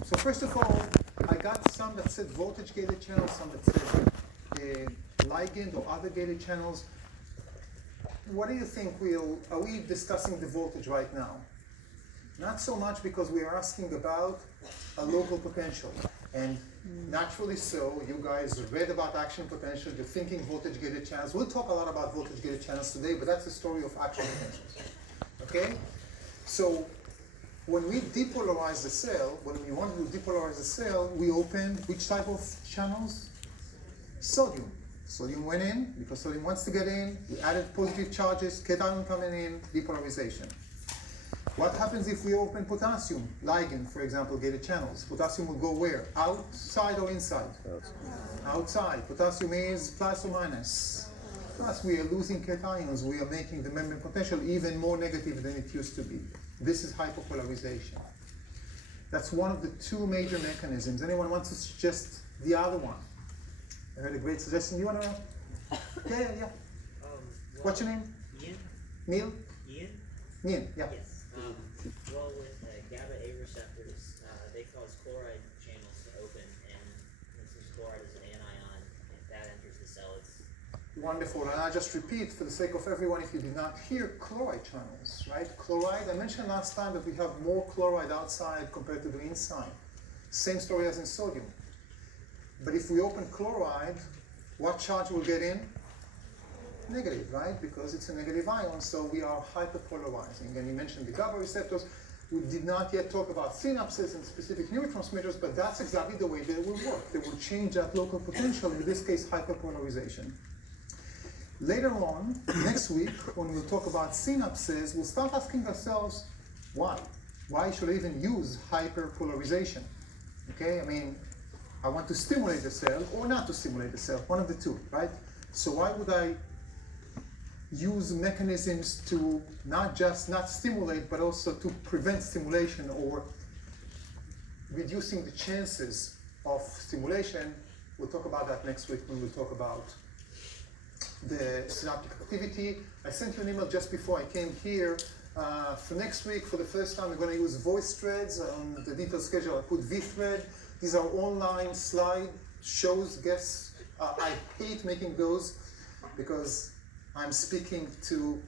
So first of all, I got some that said voltage gated channels, some that said ligand or other gated channels. What do you think are we discussing the voltage right now? Not so much, because we are asking about a local potential. And naturally so, you guys read about action potential, you're thinking voltage gated channels. We'll talk a lot about voltage gated channels today, but that's the story of action potentials. Okay? So when we depolarize the cell, when we wanted to depolarize the cell, we opened which type of channels? Sodium. Sodium went in because sodium wants to get in. We added positive charges, cation coming in, depolarization. What happens if we open potassium, ligand, for example, gated channels? Potassium will go where? Outside or inside? Outside. Potassium is plus or minus. Plus we are losing cations, we are making the membrane potential even more negative than it used to be. This is hyperpolarization. That's one of the two major mechanisms. Anyone wants to suggest the other one? I heard a great suggestion. You want to? Yeah. What's your name? Ian? Neil? Ian? Neil, yeah. Yes. Well, with GABA A receptors, they cause chloride channels to open, and since chloride is an anion, if that enters the cell, it's Wonderful. And I just repeat for the sake of everyone, if you did not hear, chloride channels, right? Chloride, I mentioned last time that we have more chloride outside compared to the inside. Same story as in sodium. But if we open chloride, what charge will get in? Negative, right? Because it's a negative ion, so we are hyperpolarizing. And you mentioned the GABA receptors. We did not yet talk about synapses and specific neurotransmitters, but that's exactly the way that it will work. They will change that local potential, in this case, hyperpolarization. Later on, next week, when we'll talk about synapses, we'll start asking ourselves, why? Why should I even use hyperpolarization? Okay, I mean, I want to stimulate the cell or not to stimulate the cell, one of the two, right? So why would I use mechanisms to not stimulate, but also to prevent stimulation or reducing the chances of stimulation? We'll talk about that next week when we'll talk about the synaptic activity. I sent you an email just before I came here. For next week, for the first time, we're going to use voice threads. On the detailed schedule, I put vThread. These are online slide shows, guests. I hate making those because I'm speaking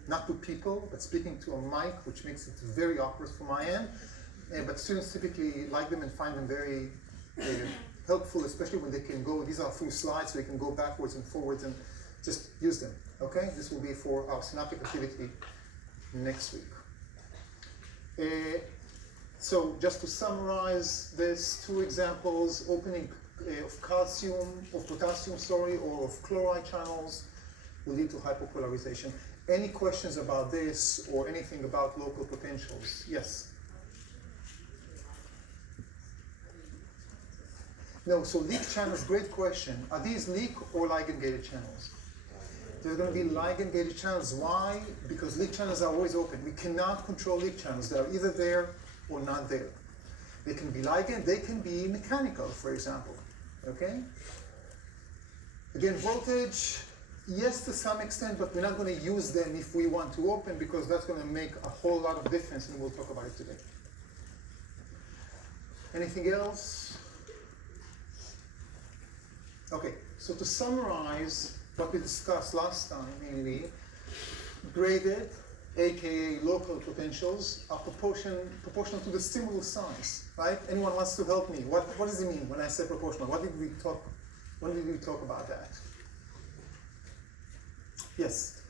not to people, but speaking to a mic, which makes it very awkward from my end. But students typically like them and find them very helpful, especially when they can go, these are full slides, so they can go backwards and forwards and just use them, okay? This will be for our synaptic activity next week. So just to summarize this, two examples, opening of potassium, or of chloride channels will lead to hyperpolarization. Any questions about this or anything about local potentials? Yes? No, so leak channels, great question. Are these leak or ligand-gated channels? There's going to be ligand-gated channels. Why? Because leak channels are always open. We cannot control leak channels. They're either there or not there. They can be ligand, they can be mechanical, for example. Okay? Again, voltage, yes, to some extent, but we're not going to use them if we want to open, because that's going to make a whole lot of difference, and we'll talk about it today. Anything else? Okay, so to summarize what we discussed last time, mainly, graded, aka local potentials, are proportional to the stimulus size, right? Anyone wants to help me? What does it mean when I say proportional? When did we talk about that? Yes?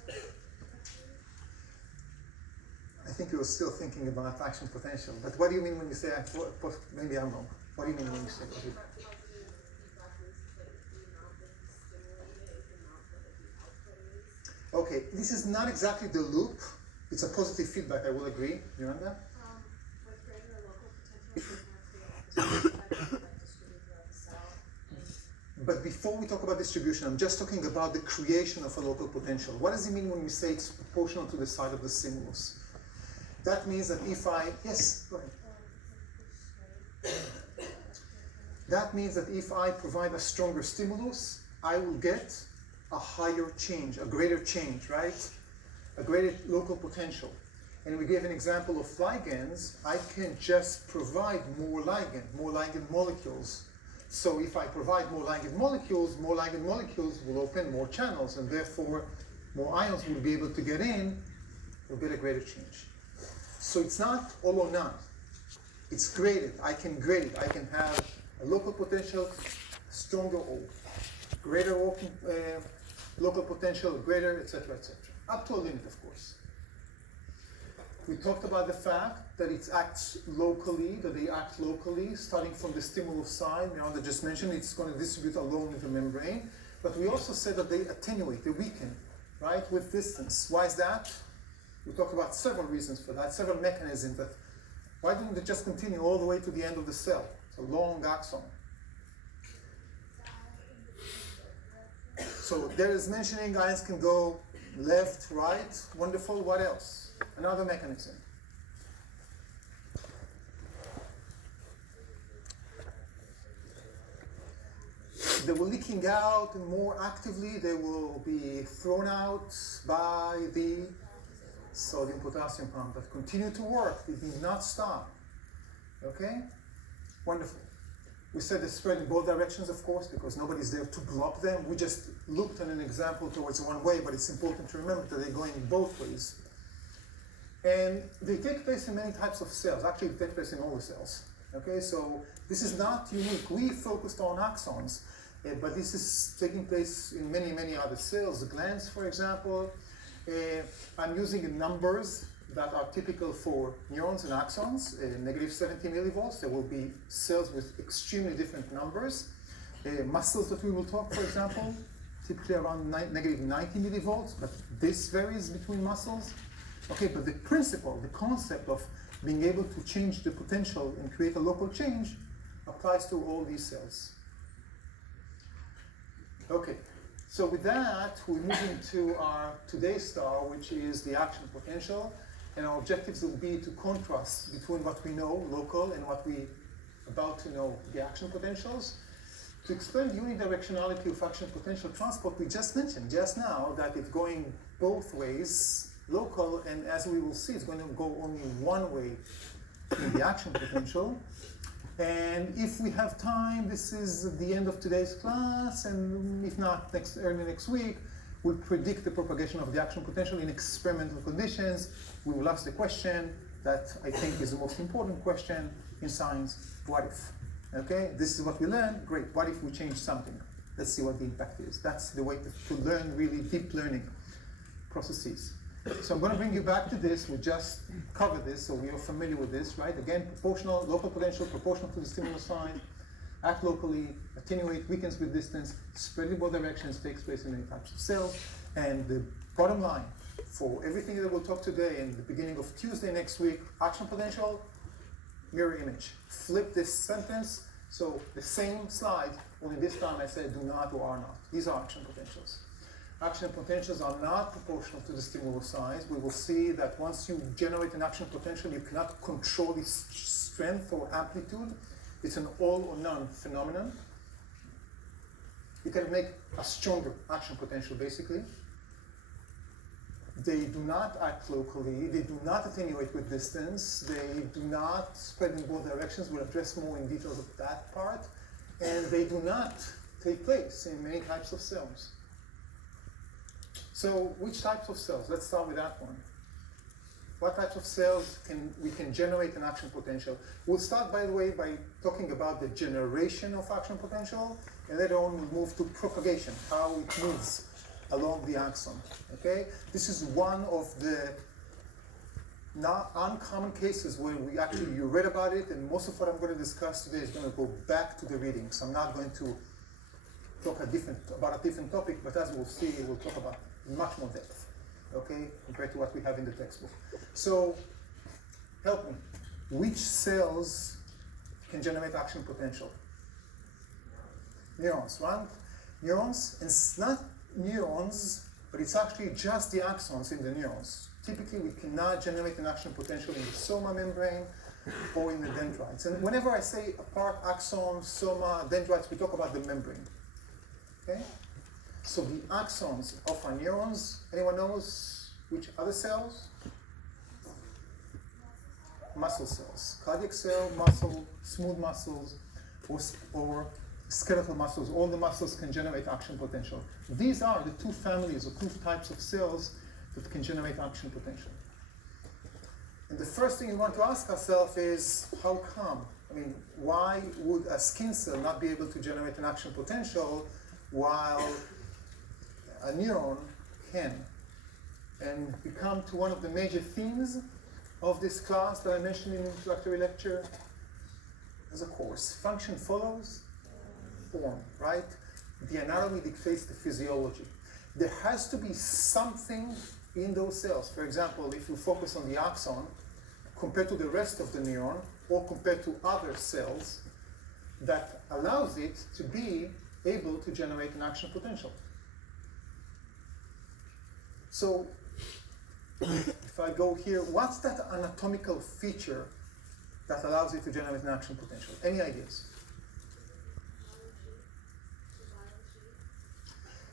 I think you were still thinking about action potential, but what do you mean when you say, maybe I'm wrong. What do you mean when you say positive? Okay, this is not exactly the loop. It's a positive feedback, I will agree. You remember that? With greater local potential, But before we talk about distribution, I'm just talking about the creation of a local potential. What does it mean when we say it's proportional to the size of the stimulus? That means that if yes, go ahead. That means that if I provide a stronger stimulus, I will get a higher change, a greater change, right? A greater local potential. and we gave an example of ligands, I can just provide more ligand molecules. So if I provide more ligand molecules will open more channels, and therefore more ions will be able to get in, will get a greater change. So it's not all or none. It's graded. I can grade it. I can have a local potential, stronger or greater local potential, greater, etc., etc. Up to a limit, of course. We talked about the fact that it acts locally, starting from the stimulus side. I just mentioned it's going to distribute along the membrane. But we also said that they attenuate, they weaken, right, with distance. Why is that? We talked about several reasons for that, several mechanisms. That why don't they just continue all the way to the end of the cell? It's a long axon. So there is mentioning ions can go left, right. Wonderful. What else? Another mechanism. They were leaking out, and more actively they will be thrown out by the sodium potassium pump that continue to work. They did not stop. Okay? Wonderful. We said they spread in both directions, of course, because nobody's there to block them. We just looked at an example towards one way, but it's important to remember that they're going both ways. And they take place in many types of cells. Actually, they take place in all the cells. Okay, so this is not unique. We focused on axons, but this is taking place in many, many other cells. The glands, for example. I'm using numbers that are typical for neurons and axons, negative 70 millivolts. There will be cells with extremely different numbers. Muscles that we will talk, for example, typically around negative 90 millivolts, but this varies between muscles. Okay, but the principle, the concept of being able to change the potential and create a local change applies to all these cells. Okay. So with that, we move into our today's star, which is the action potential. And our objectives will be to contrast between what we know, local, and what we about to know, the action potentials. To explain the unidirectionality of action potential transport, we just mentioned just now that it's going both ways, local, and as we will see, it's going to go only one way in the action potential. And if we have time, this is the end of today's class, and if not, early next week, we'll predict the propagation of the action potential in experimental conditions. We will ask the question that I think is the most important question in science: what if? Okay, this is what we learned. Great. What if we change something? Let's see what the impact is. That's the way to learn really deep learning processes. So I'm going to bring you back to this. We just covered this, so we are familiar with this, right? Again, proportional, local potential, proportional to the stimulus side, act locally, attenuate, weakens with distance, spread in both directions, takes place in many types of cells. And the bottom line for everything that we'll talk today and the beginning of Tuesday next week, action potential, mirror image. Flip this sentence, so the same slide, only this time I said do not or are not. These are action potentials. Action potentials are not proportional to the stimulus size. We will see that once you generate an action potential, you cannot control its strength or amplitude. It's an all or none phenomenon. You can make a stronger action potential, basically. They do not act locally. They do not attenuate with distance. They do not spread in both directions. We'll address more in details of that part. And they do not take place in many types of cells. So which types of cells? Let's start with that one. What types of cells we can generate an action potential? We'll start, by the way, by talking about the generation of action potential, and later on we'll move to propagation, how it moves along the axon. Okay? This is one of the not uncommon cases where you read about it, and most of what I'm going to discuss today is going to go back to the reading. So I'm not going to talk about a different topic, but as we'll see, we'll talk about much more depth, okay, compared to what we have in the textbook. So, help me. Which cells can generate action potential? Neurons, right? Neurons, and it's not neurons, but it's actually just the axons in the neurons. Typically, we cannot generate an action potential in the soma membrane or in the dendrites. And whenever I say apart axon, soma, dendrites, we talk about the membrane. Okay? So the axons of our neurons, anyone knows which other cells? muscle cells. Cardiac cell, muscle, smooth muscles, or skeletal muscles. All the muscles can generate action potential. These are the two families or two types of cells that can generate action potential. And the first thing we want to ask ourselves is, how come? I mean, why would a skin cell not be able to generate an action potential while a neuron can? And we come to one of the major themes of this class that I mentioned in the introductory lecture as a course. Function follows form, right? The anatomy dictates the physiology. There has to be something in those cells. For example, if you focus on the axon, compared to the rest of the neuron, or compared to other cells, that allows it to be able to generate an action potential. So, if I go here, what's that anatomical feature that allows it to generate an action potential? Any ideas?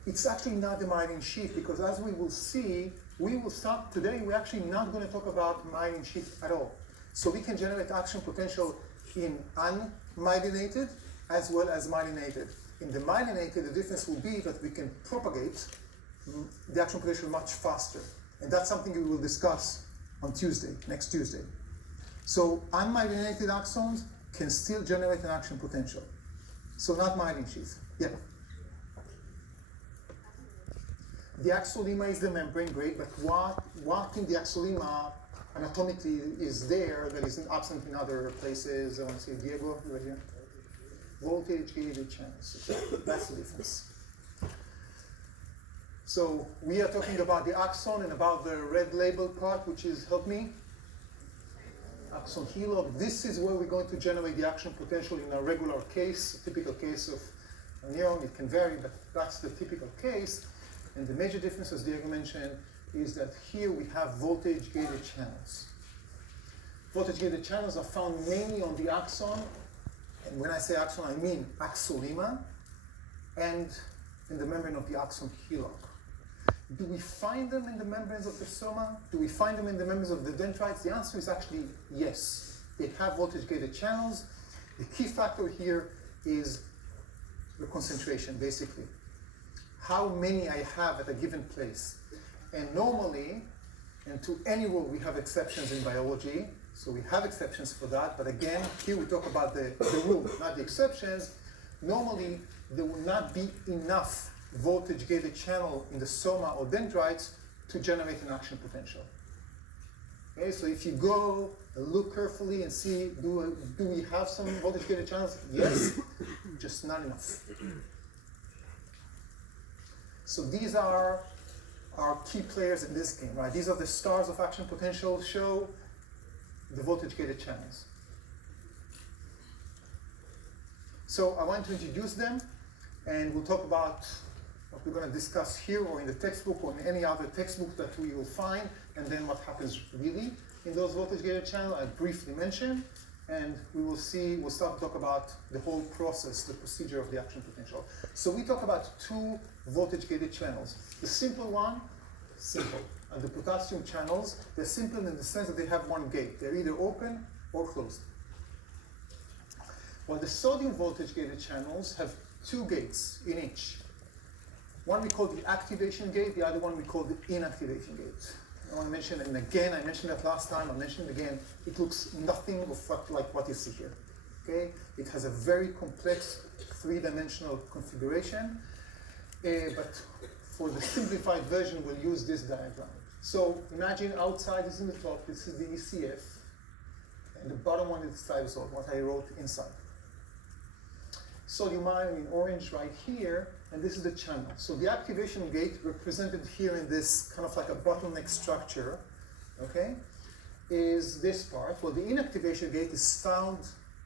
It's actually not the myelin sheath, because as we will see, today we're actually not going to talk about myelin sheath at all. So we can generate action potential in unmyelinated as well as myelinated. In the myelinated, the difference will be that we can propagate the action potential much faster. And that's something we will discuss on Tuesday, next Tuesday. So unmyelinated axons can still generate an action potential. So not myelin sheath. Yeah. The axolema is the membrane, great, but what in the axolema anatomically is there that is absent in other places? I want to say Diego, right here. Voltage-gated channels. That's the difference. So we are talking about the axon and about the red label part, which is, help me, axon hillock. This is where we're going to generate the action potential in a regular case, a typical case of a neuron. It can vary, but that's the typical case. And the major difference, as Diego mentioned, is that here we have voltage-gated channels. Voltage-gated channels are found mainly on the axon, and when I say axon, I mean axolema, and in the membrane of the axon hillock. Do we find them in the membranes of the soma? Do we find them in the membranes of the dendrites? The answer is actually yes. They have voltage-gated channels. The key factor here is the concentration, basically. How many I have at a given place. And normally, and to any rule, we have exceptions in biology, so we have exceptions for that, but again, here we talk about the rule, not the exceptions. Normally, there will not be enough voltage-gated channel in the soma or dendrites to generate an action potential. Okay, so if you go look carefully and see, do we have some voltage-gated channels? Yes, just not enough. So these are our key players in this game, right? These are the stars of action potential, show the voltage-gated channels. So I want to introduce them, and we'll talk about what we're going to discuss here or in the textbook or in any other textbook that we will find, and then what happens really in those voltage-gated channels. I briefly mentioned, and we'll start to talk about the whole process, the procedure of the action potential. So we talk about two voltage-gated channels. The simple one, simple. And the potassium channels, they're simple in the sense that they have one gate. They're either open or closed. While the sodium voltage-gated channels have two gates in each. One we call the activation gate, the other one we call the inactivation gate. I want to mention, and again, I mentioned that last time, I'll mention it again, it looks nothing of like what you see here. Okay? It has a very complex three-dimensional configuration, but for the simplified version, we'll use this diagram. So imagine outside is in the top, this is the ECF, and the bottom one is the cytosol, what I wrote inside. Sodium ion in orange right here, and this is the channel. So the activation gate represented here in this kind of like a bottleneck structure, okay, is this part. Well, the inactivation gate is found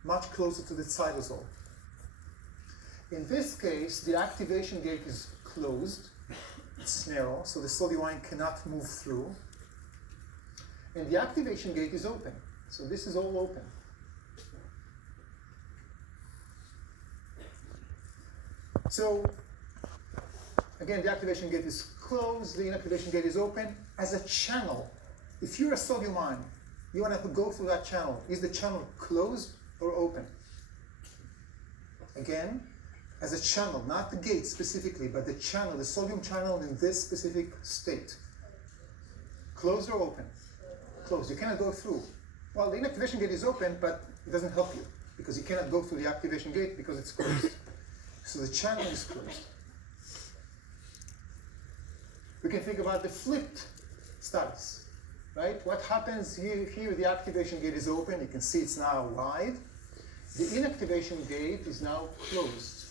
much closer to the cytosol. In this case, the activation gate is closed, it's narrow, so the sodium ion cannot move through. And the activation gate is open, so this is all open. So, again, the activation gate is closed, the inactivation gate is open. As a channel, if you're a sodium ion, You want to go through that channel. Is the channel closed or open? Again, as a channel, not the gate specifically, but the channel, the sodium channel in this specific state. Closed or open? Closed. You cannot go through. Well, the inactivation gate is open, but it doesn't help you because you cannot go through the activation gate because it's closed. So the channel is closed. We can think about the flipped status, right? What happens here the activation gate is open. You can see it's now wide. The inactivation gate is now closed.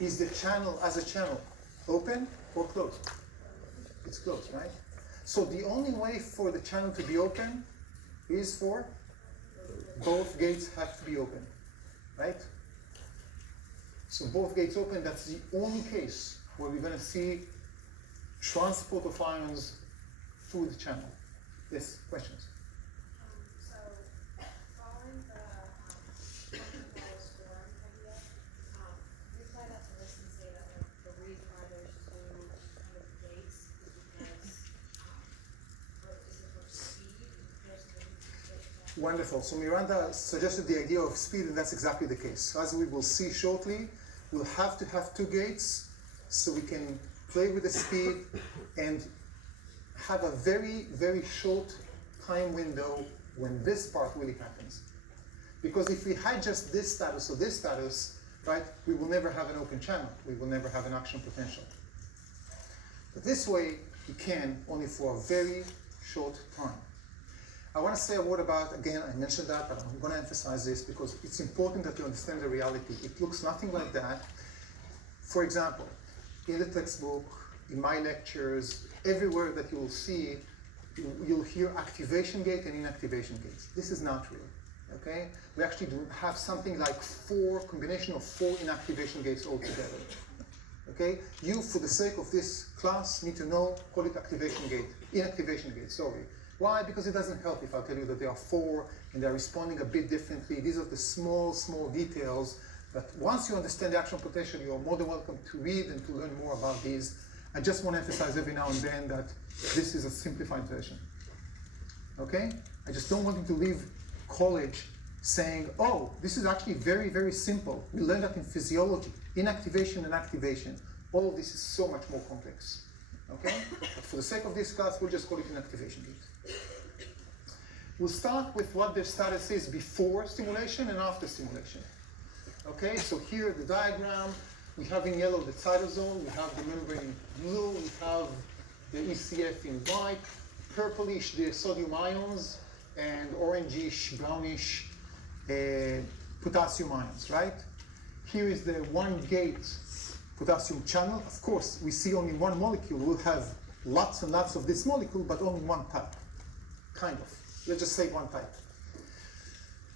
Is the channel as a channel open or closed? It's closed, right? So the only way for the channel to be open is for both gates have to be open, right? So both gates open, that's the only case where we're going to see transport of ions through the channel. Yes, questions? So, following the quantum form idea, we apply that to this and say that like, the reason why there's two kind of gates is because, is it for speed? Wonderful. So Miranda suggested the idea of speed, and that's exactly the case. As we will see shortly, we'll have to have two gates so we can play with the speed and have a very, very short time window when this part really happens. Because if we had just this status or this status, right, we will never have an open channel. We will never have an action potential. But this way, you can only for a very short time. I want to say a word about, again, I mentioned that, but I'm going to emphasize this because it's important that you understand the reality. It looks nothing like that. For example, in the textbook, in my lectures, everywhere that you'll see, you'll hear activation gate and inactivation gates. This is not real, okay? We actually do have something like combination of four inactivation gates altogether, okay? You, for the sake of this class, need to know, call it inactivation gate, sorry. Why? Because it doesn't help if I tell you that there are four and they're responding a bit differently. These are the small, small details. But once you understand the action potential, you are more than welcome to read and to learn more about these. I just want to emphasize every now and then that this is a simplified version. Okay? I just don't want you to leave college saying, oh, this is actually very, very simple. We learned that in physiology, inactivation and activation. All of this is so much more complex. Okay? But for the sake of this class, we'll just call it an activation gate. We'll start with what the status is before stimulation and after stimulation. Okay, so here the diagram, we have in yellow the cytosol, we have the membrane in blue, we have the ECF in white, purplish the sodium ions, and orangish, brownish potassium ions, right? Here is the one gate potassium channel. Of course, we see only one molecule. We'll have lots and lots of this molecule, but only one type, kind of. Let's just say one type.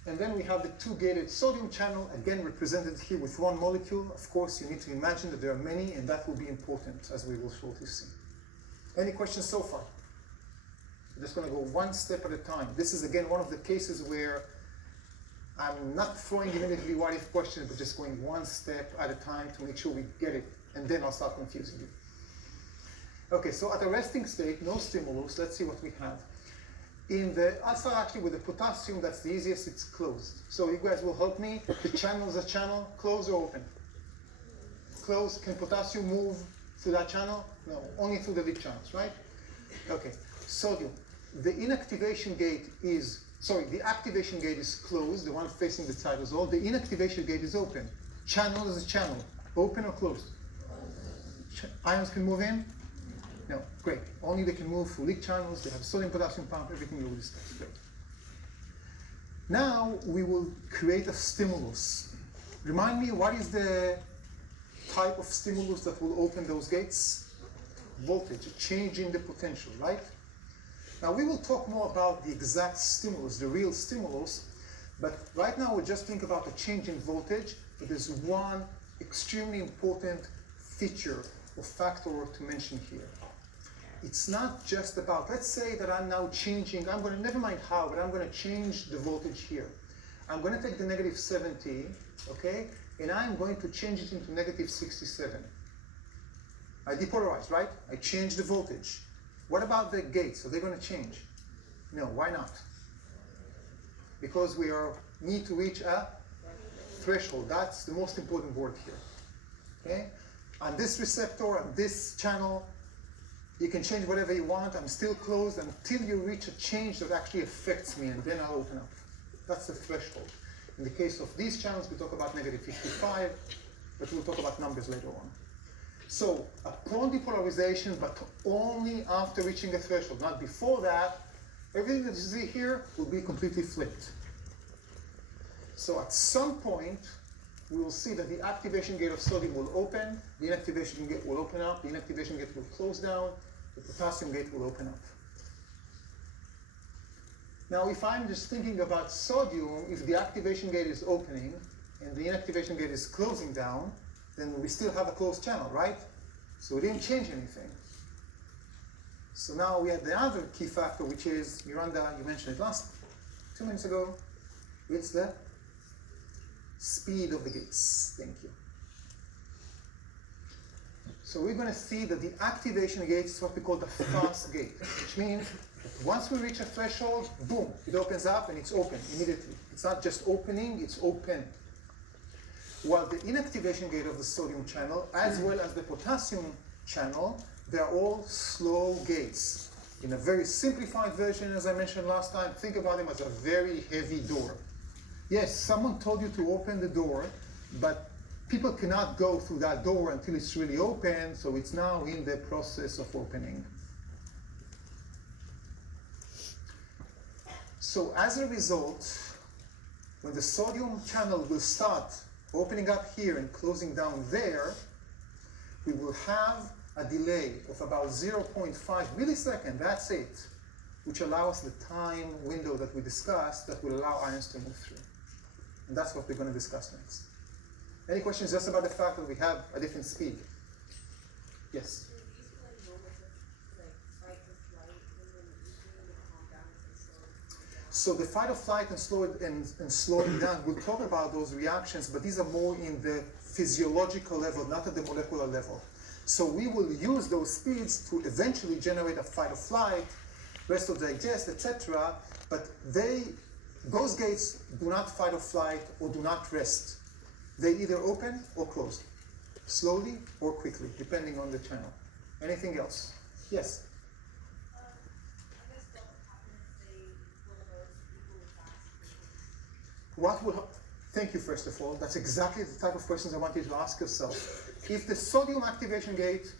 And then we have the two-gated sodium channel, again represented here with one molecule. Of course, you need to imagine that there are many, and that will be important, as we will shortly see. Any questions so far? I'm just going to go one step at a time. This is, again, one of the cases where I'm not throwing immediately what-if questions, but just going one step at a time to make sure we get it, and then I'll start confusing you. Okay, so at a resting state, no stimulus, let's see what we have. I'll start actually with the potassium, that's the easiest, it's closed. So you guys will help me. The channel is a channel, closed or open? Closed. Can potassium move through that channel? No, only through the lead channels, right? Okay, sodium. The activation gate is closed, the one facing the cytosol. The inactivation gate is open. Channel is a channel, open or closed? Ions can move in? No, great. Only they can move through leak channels, they have sodium potassium pump, everything you will discuss. Great. Now we will create a stimulus. Remind me, what is the type of stimulus that will open those gates? Voltage, a change in the potential, right? Now we will talk more about the exact stimulus, the real stimulus, but right now we'll just think about a change in voltage, but there's one extremely important feature or factor to mention here. It's not just about, let's say that I'm now changing, never mind how, but I'm going to change the voltage here. I'm going to take the negative 70, okay, and I'm going to change it into negative 67. I depolarize, right? I change the voltage. What about the gates? Are they going to change? No, why not? Because we need to reach a threshold. That's the most important word here. Okay? On this receptor, on this channel, you can change whatever you want. I'm still closed until you reach a change that actually affects me, and then I'll open up. That's the threshold. In the case of these channels, we talk about negative 55, but we'll talk about numbers later on. So, upon depolarization, but only after reaching a threshold, not before that, everything that you see here will be completely flipped. So at some point, we will see that the activation gate of sodium will open, the inactivation gate will open up, the inactivation gate will close down, the potassium gate will open up. Now, if I'm just thinking about sodium, if the activation gate is opening and the inactivation gate is closing down, then we still have a closed channel, right? So we didn't change anything. So now we have the other key factor, which is, Miranda, you mentioned it 2 minutes ago, it's the speed of the gates. Thank you. So we're going to see that the activation gate is what we call the fast gate, which means that once we reach a threshold, boom, it opens up and it's open immediately. It's not just opening, it's open. While the inactivation gate of the sodium channel, as well as the potassium channel, they're all slow gates. In a very simplified version, as I mentioned last time, think about them as a very heavy door. Yes, someone told you to open the door, but people cannot go through that door until it's really open, so it's now in the process of opening. So as a result, when the sodium channel will start opening up here and closing down there, we will have a delay of about 0.5 milliseconds, that's it, which allows the time window that we discussed that will allow ions to move through. And that's what we're going to discuss next. Any questions just about the fact that we have a different speed? Yes? So the fight or flight and slowing down, we'll talk about those reactions, but these are more in the physiological level, not at the molecular level. So we will use those speeds to eventually generate a fight or flight, rest or digest, etc. But those gates do not fight or flight or do not rest. They either open or close, slowly or quickly, depending on the channel. Anything else? Yes? I guess what would happen if they bulldoze people fast? What will Thank you, first of all. That's exactly the type of questions I want you to ask yourself. If the sodium activation gate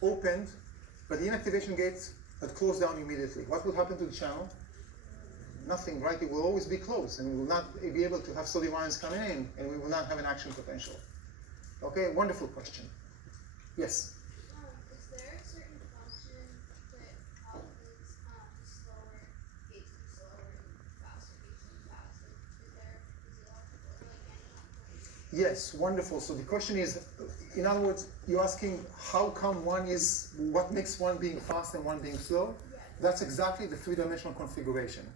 opened, but the inactivation gate had closed down immediately, what will happen to the channel? Nothing, right? It will always be closed, and we will not be able to have sodium ions coming in, and we will not have an action potential. Okay, wonderful question. Yes? Is there a certain function that causes slower gates to be slower and faster gates to be faster? Is there physiological, like any? Yes, wonderful. So the question is, in other words, you're asking how come what makes one being fast and one being slow? Yeah. That's exactly the three-dimensional configuration.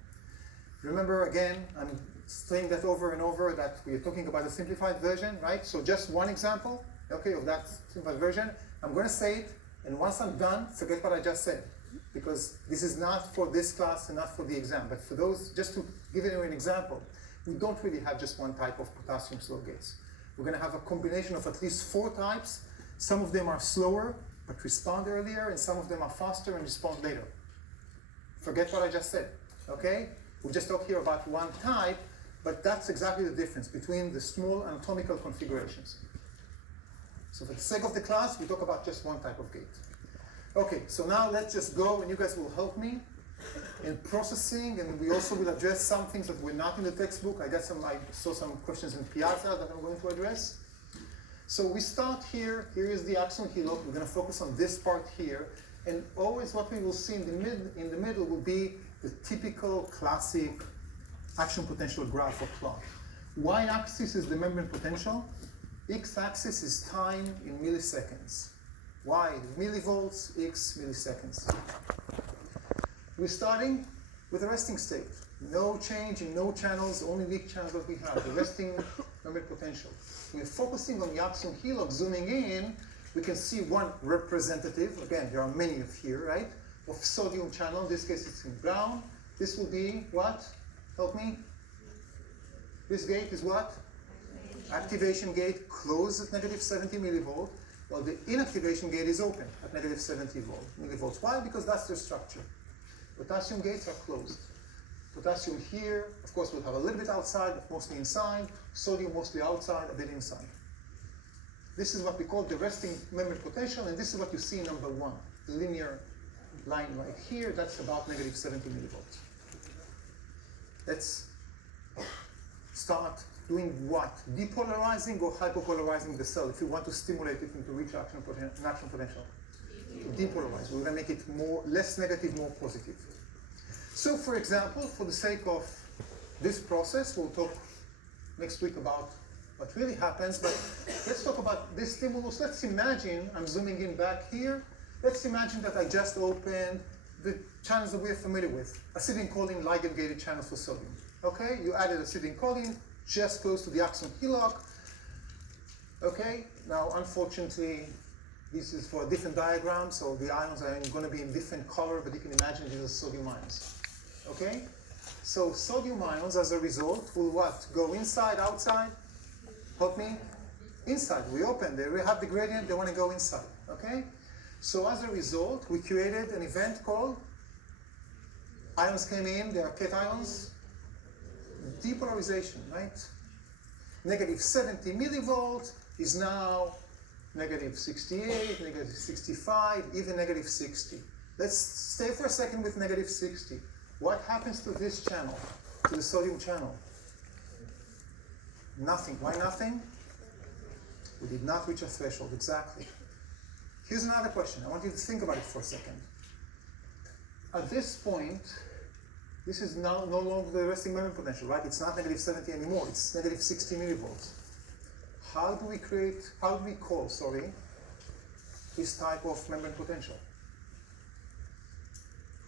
Remember, again, I'm saying that over and over, that we are talking about a simplified version, right? So just one example, okay, of that simplified version. I'm going to say it, and once I'm done, forget what I just said, because this is not for this class and not for the exam, but for those, just to give you an example, we don't really have just one type of potassium slow gates. We're going to have a combination of at least 4 types. Some of them are slower, but respond earlier, and some of them are faster and respond later. Forget what I just said, okay? We just talked here about one type, but that's exactly the difference between the small anatomical configurations. So for the sake of the class, we talk about just one type of gate. Okay, so now let's just go, and you guys will help me in processing, and we also will address some things that were not in the textbook. I saw some questions in Piazza that I'm going to address. So we start here. Here is the axon hillock. We're going to focus on this part here, and always what we will see in the middle will be the typical classic action potential graph or plot. Y-axis is the membrane potential. X-axis is time in milliseconds. Y millivolts, X milliseconds. We're starting with a resting state. No change in no channels, only weak channels that we have, the resting membrane potential. We're focusing on the axon hillock, zooming in, we can see one representative, again, there are many of here, right, of sodium channel. In this case, it's in brown. This will be what? Help me. This gate is what? Activation gate closed at negative 70 millivolt, while the inactivation gate is open at negative 70 millivolts. Why? Because that's their structure. Potassium gates are closed. Potassium here, of course, will have a little bit outside, but mostly inside. Sodium mostly outside, a bit inside. This is what we call the resting membrane potential, and this is what you see in number 1. The linear line right here, that's about negative 70 millivolts. Let's start doing what? Depolarizing or hypopolarizing the cell if we want to stimulate it into reach action potential. Depolarize. We're going to make it less negative, more positive. So, for example, for the sake of this process, we'll talk next week about what really happens, but let's talk about this stimulus. Let's imagine, I'm zooming in back here, let's imagine that I just opened the channels that we're familiar with, acetylcholine ligand-gated channels for sodium. Okay, you added acetylcholine just close to the axon hillock. Okay, now unfortunately, this is for a different diagram, so the ions are going to be in different color, but you can imagine these are sodium ions. Okay, so sodium ions, as a result, will what? Go inside, outside? Help me? Inside. We open, they have the gradient, they want to go inside. Okay, so as a result, we created an event called ions came in, they are cations. Depolarization, right? Negative 70 millivolts is now negative 68, negative 65, even negative 60. Let's stay for a second with negative 60. What happens to this channel, to the sodium channel? Nothing. Why nothing? We did not reach a threshold, exactly. Here's another question. I want you to think about it for a second. At this point, this is now no longer the resting membrane potential, right? It's not negative 70 anymore, it's negative 60 millivolts. How do we call this type of membrane potential?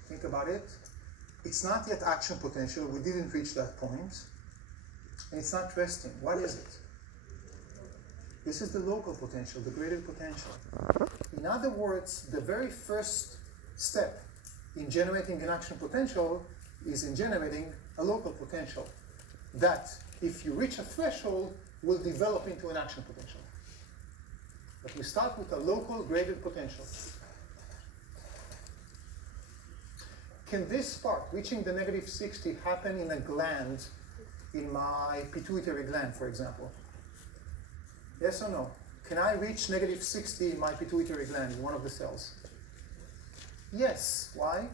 Think about it. It's not yet action potential, we didn't reach that point. And it's not resting. What is it? This is the local potential, the graded potential. In other words, the very first step in generating an action potential is in generating a local potential that, if you reach a threshold, will develop into an action potential. But we start with a local graded potential. Can this part, reaching the negative 60, happen in a gland, in my pituitary gland, for example? Yes or no? Can I reach negative 60 in my pituitary gland, in one of the cells? Yes. Why?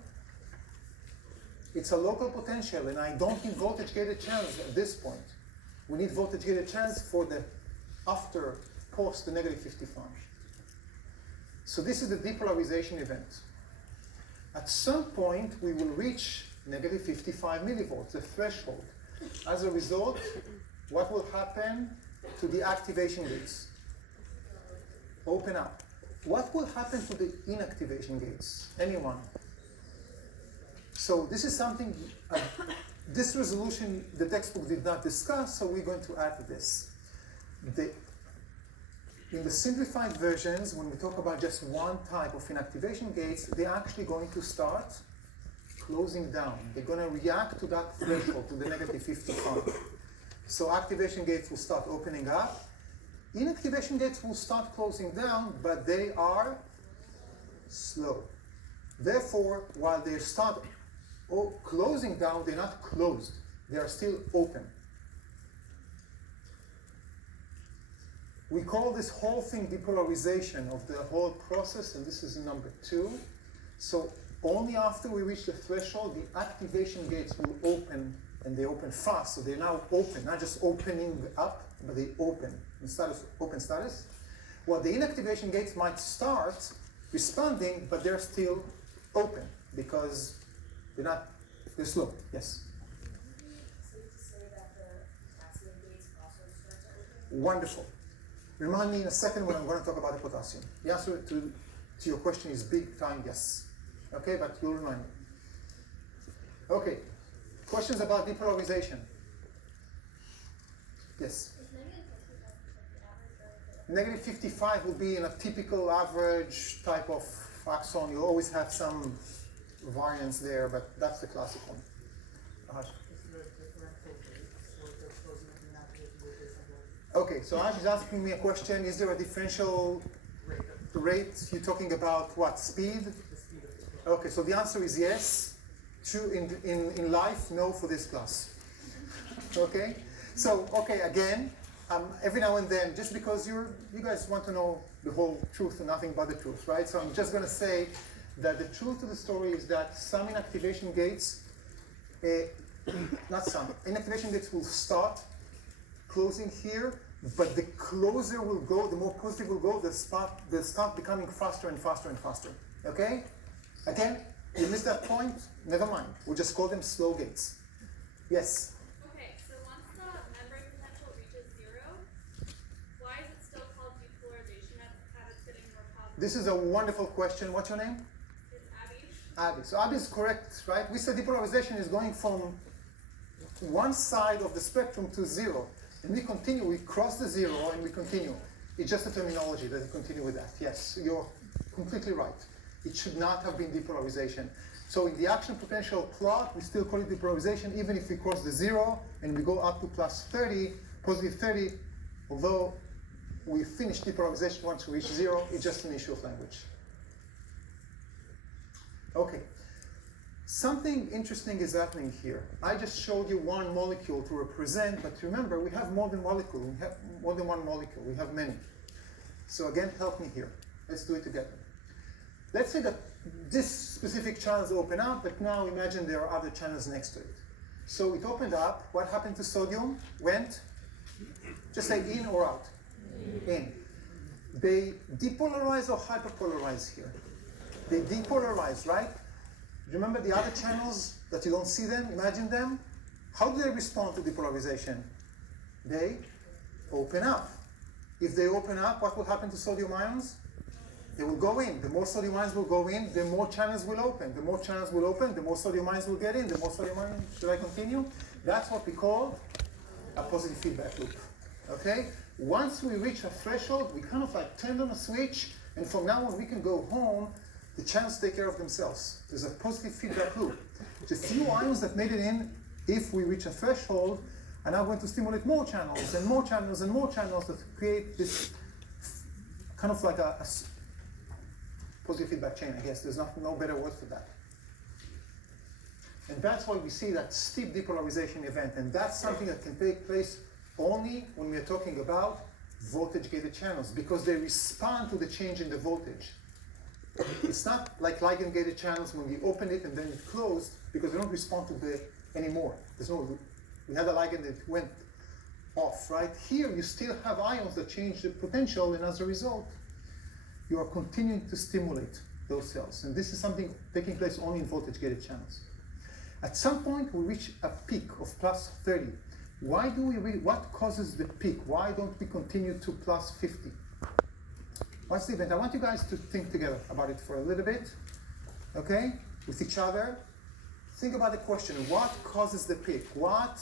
It's a local potential, and I don't need voltage-gated channels at this point. We need voltage-gated channels for the after, post the negative 55. So this is the depolarization event. At some point, we will reach negative 55 millivolts, the threshold. As a result, what will happen to the activation gates? Open up. What will happen to the inactivation gates? Anyone? So this is something, this resolution the textbook did not discuss, so we're going to add this. In the simplified versions, when we talk about just one type of inactivation gates, they're actually going to start closing down. They're going to react to that threshold, to the negative 55. So activation gates will start opening up. Inactivation gates will start closing down, but they are slow. Therefore, while they start closing down, they're not closed. They are still open. We call this whole thing depolarization of the whole process, and this is number 2. So only after we reach the threshold, the activation gates will open, and they open fast. So they're now open, not just opening up, but they open in open status. Well, the inactivation gates might start responding, but they're still open because they're slow. Yes? Safe to say that the potassium gates also start to open? Wonderful. Remind me in a second when I'm going to talk about the potassium. The answer to your question is big time yes. Okay, but you'll remind me. Okay, questions about depolarization? Yes? Is negative 55% the average or the Negative 55 will be in a typical average type of axon. You always have some variance there, but that's the classic one. Ash. Is there a differential rate for the closing of the inactivation gate based on voltage? Okay, so Ash is asking me a question, is there a differential Rate of rate? You're talking about what, speed? the speed of the flow. Okay, so the answer is yes. True in life, no for this class. Okay? So, okay, again, every now and then, just because you guys want to know the whole truth and nothing but the truth, right? So I'm just going to say that the truth of the story is that some inactivation gates, not some, inactivation gates will start closing here, but the closer will go, the more positive will go, they'll start becoming faster and faster and faster. Okay? Again, you missed that point? Never mind. We'll just call them slow gates. Yes? Okay, so once the membrane potential reaches zero, why is it still called depolarization at it's getting more positive? This is a wonderful question. What's your name? It's Abby. Abby. So Abby is correct, right? We said depolarization is going from one side of the spectrum to zero. And we continue, we cross the zero and we continue. It's just a terminology that we continue with that. Yes, you're completely right. It should not have been depolarization. So in the action potential plot, we still call it depolarization, even if we cross the zero and we go up to plus 30, positive 30, although we finish depolarization once we reach zero, it's just an issue of language. Okay. Something interesting is happening here. I just showed you one molecule to represent, but remember, we have more than molecule. We have more than one molecule. We have many. So again, help me here. Let's do it together. Let's say that this specific channel is open up, but now imagine there are other channels next to it. So it opened up. What happened to sodium? Went, just say in or out? In. They depolarize or hyperpolarize here? They depolarize, right? Remember the other channels that you don't see them? Imagine them. How do they respond to depolarization? They open up. If they open up, what will happen to sodium ions? They will go in. The more sodium ions will go in, the more channels will open. The more channels will open, the more sodium ions will get in. The more sodium ions, should I continue? That's what we call a positive feedback loop. Okay? Once we reach a threshold, we kind of like turn on a switch, and from now on we can go home. The channels take care of themselves. There's a positive feedback loop. The few ions that made it in, if we reach a threshold, are now going to stimulate more channels and more channels and more channels that create this kind of like a positive feedback chain, I guess. There's no better word for that. And that's why we see that steep depolarization event. And that's something that can take place only when we are talking about voltage-gated channels, because they respond to the change in the voltage. It's not like ligand-gated channels when we open it and then it closed, because they don't respond to the anymore. We had a ligand that went off, right? Here you still have ions that change the potential, and as a result, you are continuing to stimulate those cells. And this is something taking place only in voltage-gated channels. At some point, we reach a peak of plus 30. Why do we what causes the peak? Why don't we continue to plus 50? What's the event? I want you guys to think together about it for a little bit, okay? With each other. Think about the question, what causes the peak? What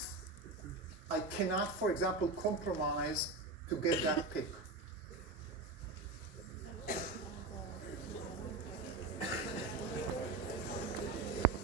I cannot, for example, compromise to get that peak?